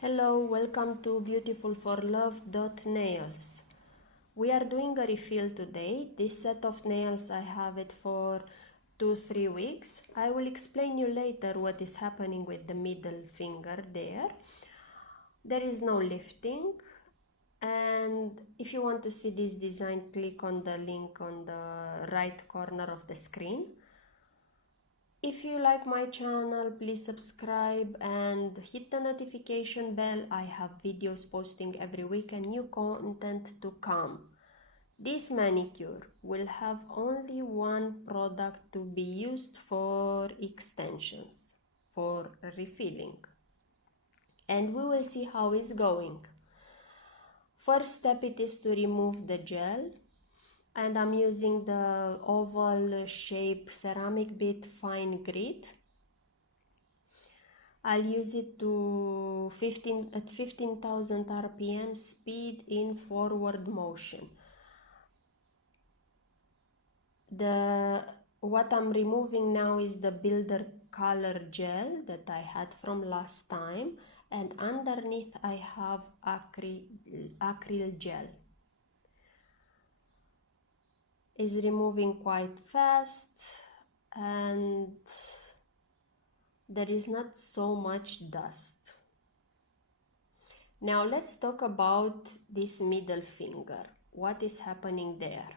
Hello, welcome to beautifulforlove.nails. We are doing a refill today. This set of nails I have it for 2-3 weeks. I will explain you later what is happening with the middle finger there. There is no lifting, and if you want to see this design, click on the link on the right corner of the screen. If you like my channel, please subscribe and hit the notification bell. I have videos posting every week and new content to come. This manicure will have only one product to be used for extensions, for refilling. And we will see how it's going. First step it is to remove the gel. And I'm using the oval shape ceramic bit fine grit. I'll use it to 15,000 RPM speed in forward motion. What I'm removing now is the builder color gel that I had from last time, and underneath I have Acrylgel. Is removing quite fast and there is not so much dust. Now let's talk about this middle finger. What is happening there?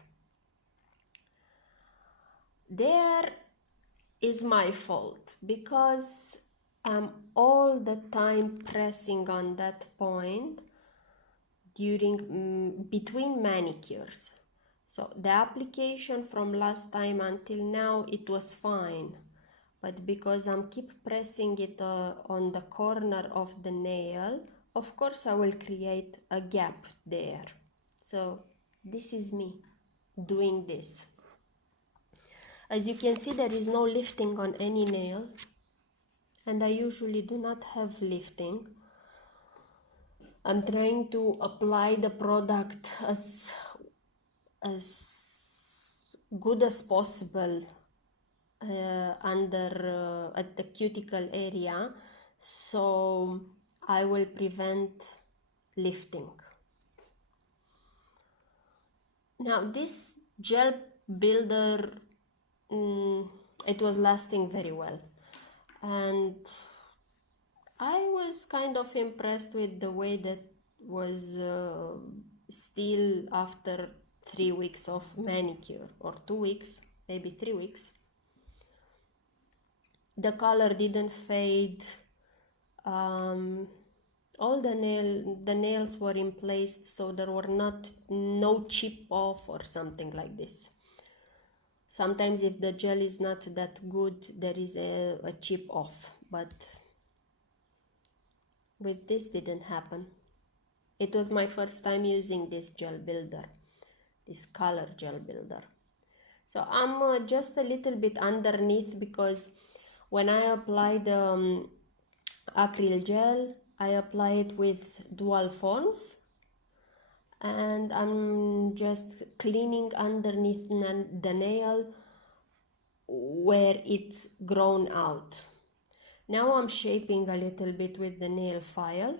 There is my fault because I'm all the time pressing on that point between manicures. So the application from last time until now, it was fine. But because I'm keep pressing it on the corner of the nail, of course I will create a gap there. So this is me doing this. As you can see, there is no lifting on any nail. And I usually do not have lifting. I'm trying to apply the product as good as possible at the cuticle area, so I will prevent lifting. Now this gel builder, it was lasting very well, and I was kind of impressed with the way that was still after 3 weeks of manicure, or 2 weeks, maybe 3 weeks. The color didn't fade. All the nails were in place, so there were no chip off or something like this. Sometimes if the gel is not that good, there is a chip off, but with this didn't happen. It was my first time using this gel builder, this color gel builder. So I'm just a little bit underneath because when I apply the Acrylgel, I apply it with dual forms, and I'm just cleaning underneath the nail where it's grown out. Now I'm shaping a little bit with the nail file.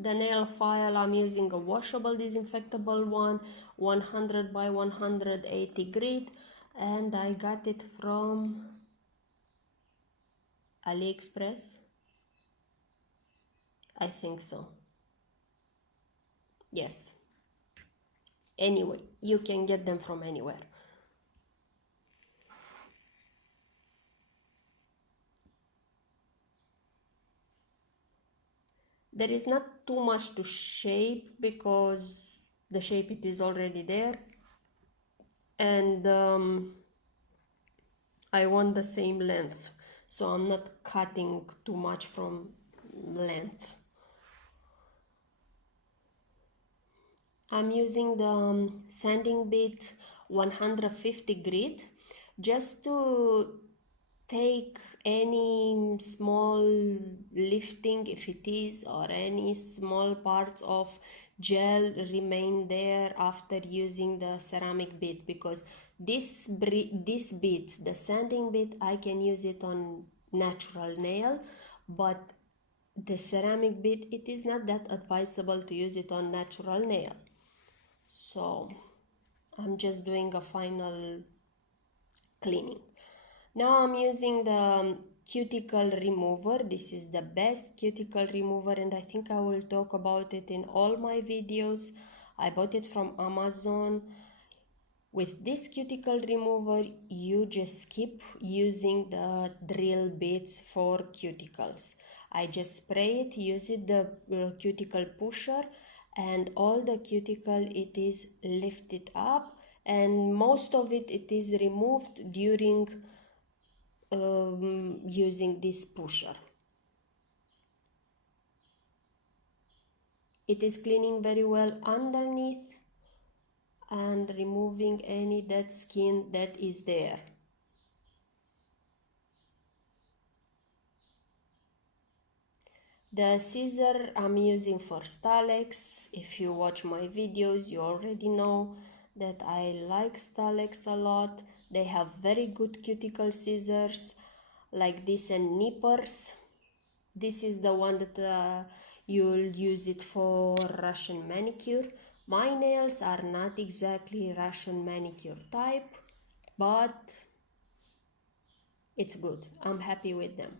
The nail file, I'm using a washable disinfectable one, 100 by 180 grit, and I got it from AliExpress. I think so. Yes. Anyway, you can get them from anywhere. There is not too much to shape because the shape it is already there, and I want the same length, so I'm not cutting too much from length. I'm using the sanding bit 150 grit just to take any small lifting, if it is, or any small parts of gel remain there after using the ceramic bit, because this bit, the sanding bit, I can use it on natural nail, but the ceramic bit, it is not that advisable to use it on natural nail. So I'm just doing a final cleaning. Now I'm using the Cuticle Remover. This is the best cuticle remover, and I think I will talk about it in all my videos. I bought it from Amazon. With this cuticle remover, you just skip using the drill bits for cuticles. I just spray it, use it the cuticle pusher, and all the cuticle, it is lifted up, and most of it is removed during using this pusher. It is cleaning very well underneath and removing any dead skin that is there. The scissor I'm using for Staleks. If you watch my videos, you already know that I like Staleks a lot. They have very good cuticle scissors like this and nippers. This is the one that you'll use it for Russian manicure. My nails are not exactly Russian manicure type, but it's good. I'm happy with them.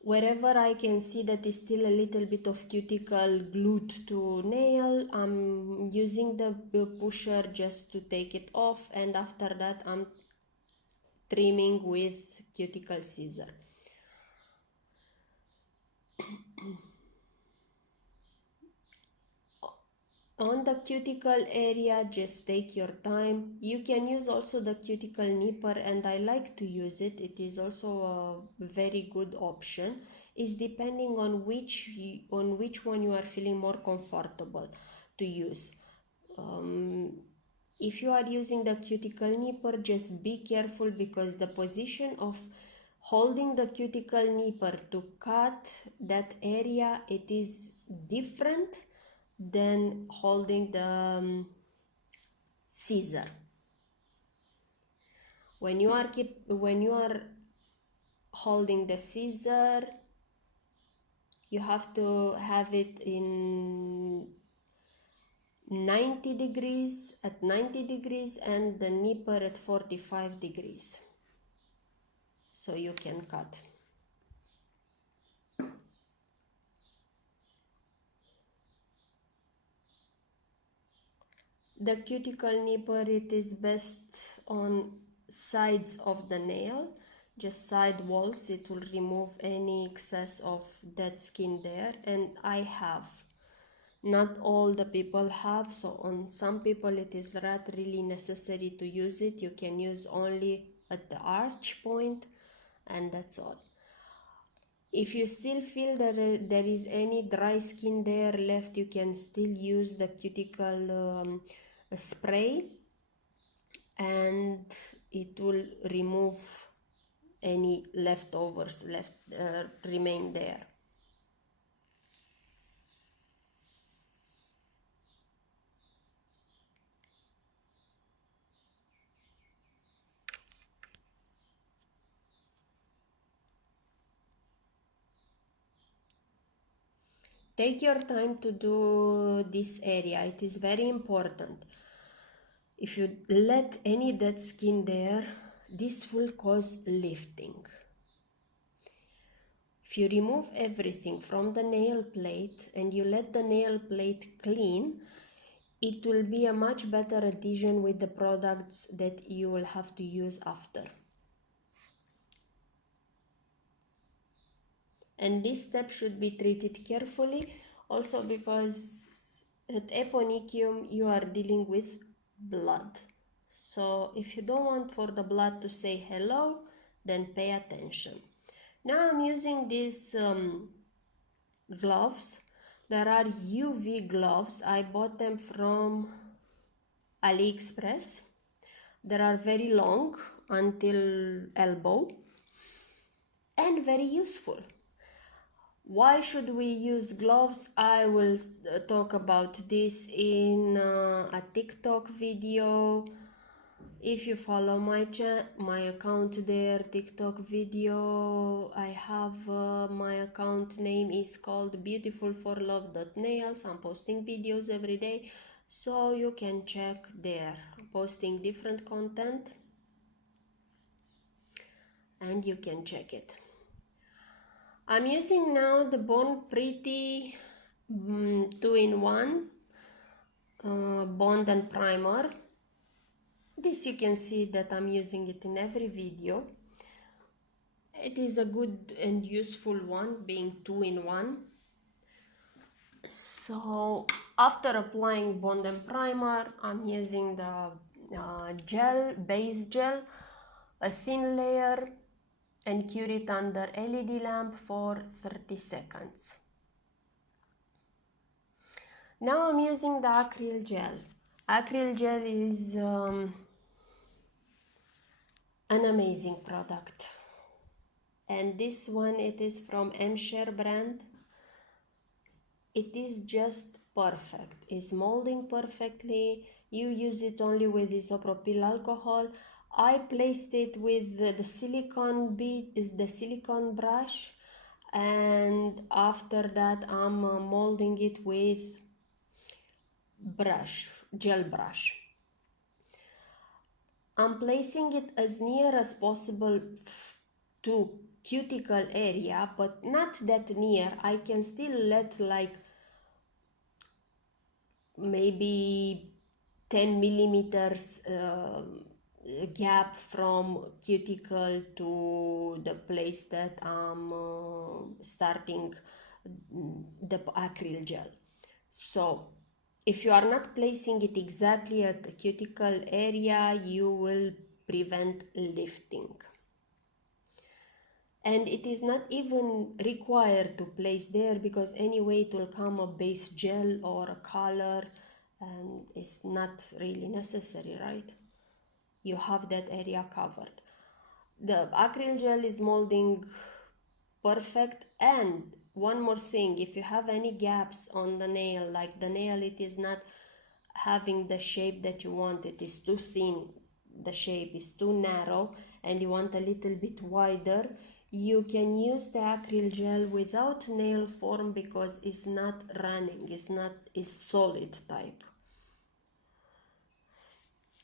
Wherever I can see that is still a little bit of cuticle glued to nail, I'm using the pusher just to take it off, and after that I'm trimming with cuticle scissor. On the cuticle area, just take your time. You can use also the Cuticle Nipper, and I like to use it. It is also a very good option. It's depending on which one you are feeling more comfortable to use. If you are using the Cuticle Nipper, just be careful, because the position of holding the Cuticle Nipper to cut that area, it is different than holding the scissor. When you are holding the scissor, you have to have it in 90 degrees, at 90 degrees, and the nipper at 45 degrees, so you can cut. The cuticle nipper, it is best on sides of the nail, just side walls. It will remove any excess of dead skin there, and I have. Not all the people have, so on some people it is not really necessary to use it. You can use only at the arch point, and that's all. If you still feel that there is any dry skin there left, you can still use the cuticle spray, and it will remove any leftovers remain there. Take your time to do this area. It is very important. If you let any dead skin there, this will cause lifting. If you remove everything from the nail plate and you let the nail plate clean, it will be a much better adhesion with the products that you will have to use after. And this step should be treated carefully, also because at eponicum you are dealing with blood. So if you don't want for the blood to say hello, then pay attention. Now I'm using these gloves. There are UV gloves. I bought them from AliExpress. They are very long, until elbow, and very useful. Why should we use gloves? I will talk about this in a TikTok video. If you follow my account there, TikTok video, I have my account name is called beautifulforlove.nails. I'm posting videos every day, so you can check there. I'm posting different content and you can check it. I'm using now the Born Pretty 2-in-1 bond and primer. This you can see that I'm using it in every video. It is a good and useful one, being 2-in-1. So after applying bond and primer, I'm using the base gel, a thin layer, and cure it under LED lamp for 30 seconds. Now I'm using the Acrylgel. Acrylgel is an amazing product. And this one, it is from MShare brand. It is just perfect. It's molding perfectly. You use it only with isopropyl alcohol. I placed it with the silicone bead, is the silicone brush, and after that I'm molding it with gel brush. I'm placing it as near as possible to cuticle area, but not that near. I can still let like maybe 10 millimeters gap from cuticle to the place that I'm starting the Acrylgel. So if you are not placing it exactly at the cuticle area, you will prevent lifting. And it is not even required to place there, because anyway it will come a base gel or a color, and it's not really necessary, right? You have that area covered. The Acrylgel is molding perfect. And one more thing, if you have any gaps on the nail, like the nail it is not having the shape that you want, it is too thin, the shape is too narrow, and you want a little bit wider, you can use the Acrylgel without nail form, because it's not running, it's solid type.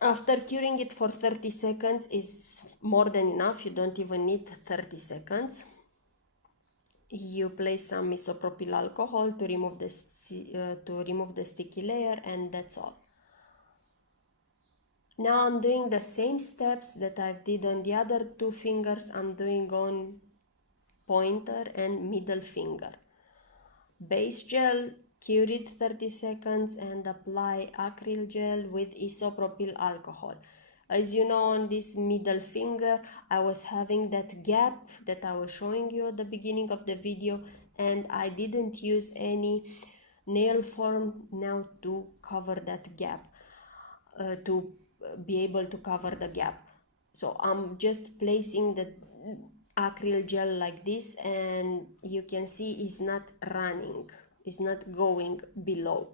After curing it for 30 seconds is more than enough. You don't even need 30 seconds. You place some isopropyl alcohol to remove the sticky layer, and that's all. Now I'm doing the same steps that I did on the other two fingers. I'm doing on pointer and middle finger. Base gel, cure it 30 seconds, and apply Acrylgel with isopropyl alcohol. As you know, on this middle finger I was having that gap that I was showing you at the beginning of the video, and I didn't use any nail form now to cover that gap, to be able to cover the gap. So I'm just placing the Acrylgel like this, and you can see it's not running, it's not going below,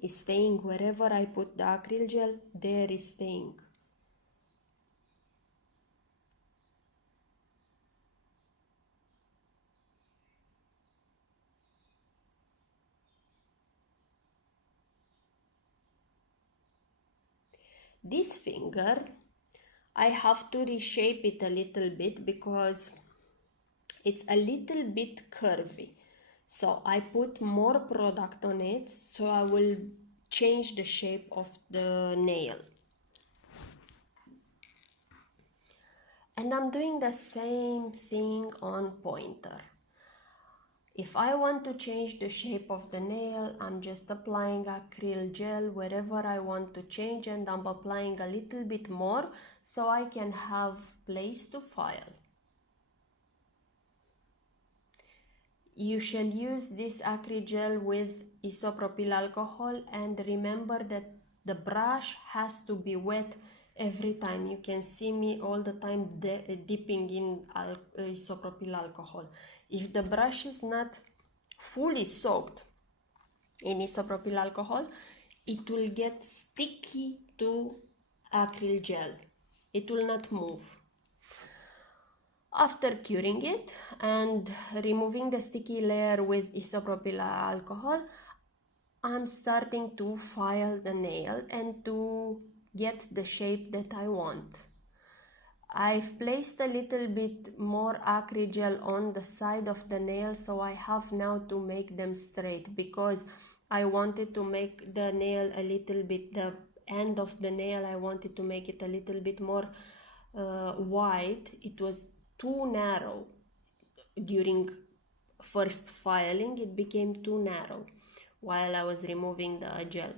it's staying wherever I put the Acrylgel, there is staying. This finger, I have to reshape it a little bit because it's a little bit curvy. So I put more product on it, so I will change the shape of the nail. And I'm doing the same thing on pointer. If I want to change the shape of the nail, I'm just applying Acrylgel wherever I want to change, and I'm applying a little bit more so I can have place to file. You shall use this Acrygel with isopropyl alcohol, and remember that the brush has to be wet every time. You can see me all the time dipping in isopropyl alcohol. If the brush is not fully soaked in isopropyl alcohol, it will get sticky to Acrylgel. It will not move. After curing it and removing the sticky layer with isopropyl alcohol, I'm starting to file the nail and to get the shape that I want. I've placed a little bit more Acrygel on the side of the nail, so I have now to make them straight because I wanted to make the nail a little bit, the end of the nail, I wanted to make it a little bit more wide. It was too narrow during first filing, it became too narrow while I was removing the gel.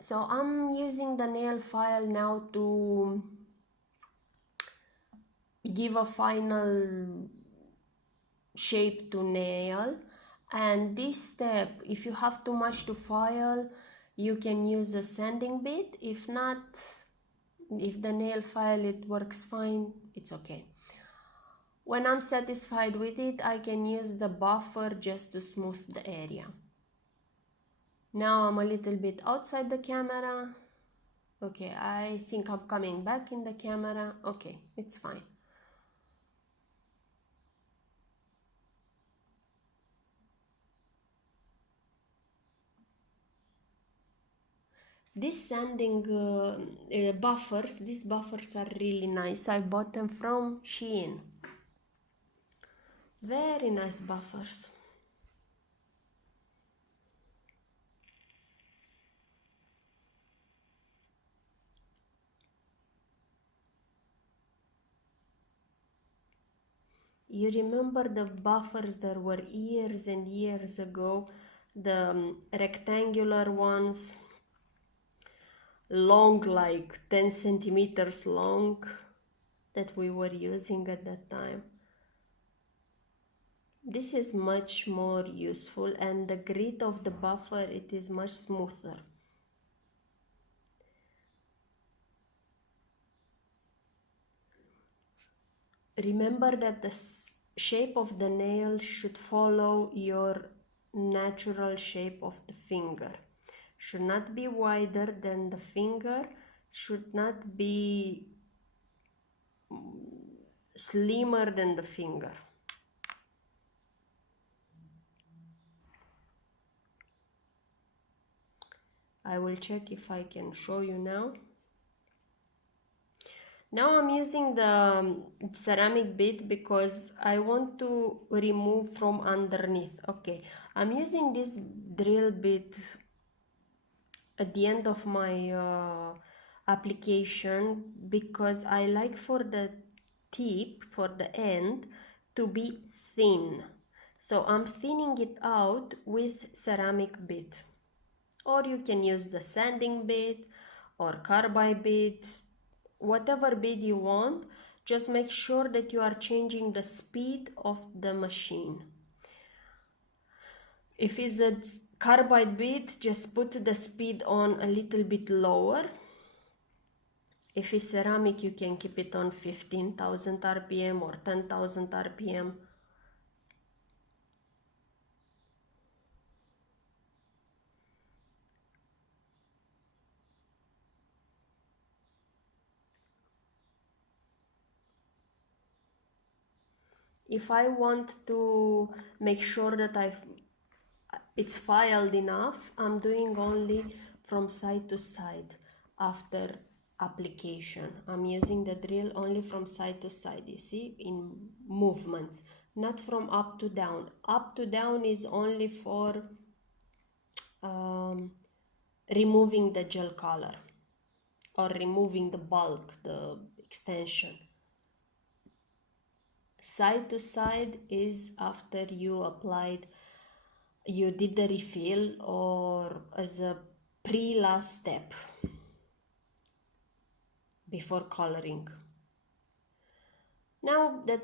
So I'm using the nail file now to give a final shape to nail. And this step, if you have too much to file, you can use a sanding bit. If not, if the nail file it works fine, it's okay. When I'm satisfied with it, I can use the buffer just to smooth the area. Now I'm a little bit outside the camera. Okay, I think I'm coming back in the camera. Okay, it's fine. These sanding buffers, these buffers are really nice. I bought them from Shein. Very nice buffers. You remember the buffers that were years and years ago, the rectangular ones, long, like 10 centimeters long, that we were using at that time. This is much more useful, and the grit of the buffer, it is much smoother. Remember that the shape of the nail should follow your natural shape of the finger. Should not be wider than the finger, should not be slimmer than the finger. I will check if I can show you now. Now I'm using the ceramic bit because I want to remove from underneath. Okay, I'm using this drill bit at the end of my application because I like for the tip, for the end, to be thin. So I'm thinning it out with ceramic bit. Or you can use the sanding bit or carbide bit, whatever bit you want. Just make sure that you are changing the speed of the machine. If it's a carbide bit, just put the speed on a little bit lower. If it's ceramic, you can keep it on 15,000 RPM or 10,000 RPM. If I want to make sure that it's filed enough, I'm doing only from side to side after application. I'm using the drill only from side to side, you see, in movements, not from up to down. Up to down is only for removing the gel color or removing the bulk, the extension. Side to side is after you did the refill or as a pre-last step before coloring. Now that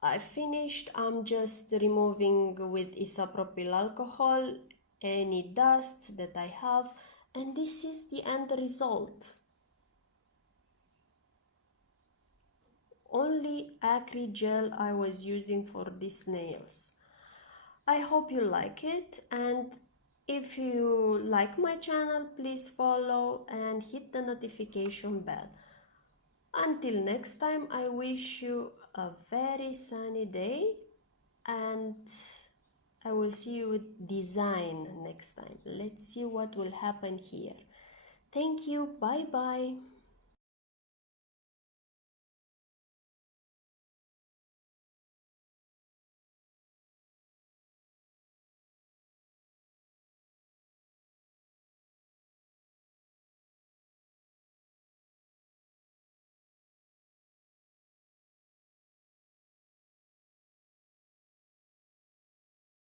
I finished, I'm just removing with isopropyl alcohol any dust that I have, and this is the end result. Only Acrygel I was using for these nails. I hope you like it, and if you like my channel, please follow and hit the notification bell. Until next time, I wish you a very sunny day, and I will see you with design next time. Let's see what will happen here. Thank you. Bye bye.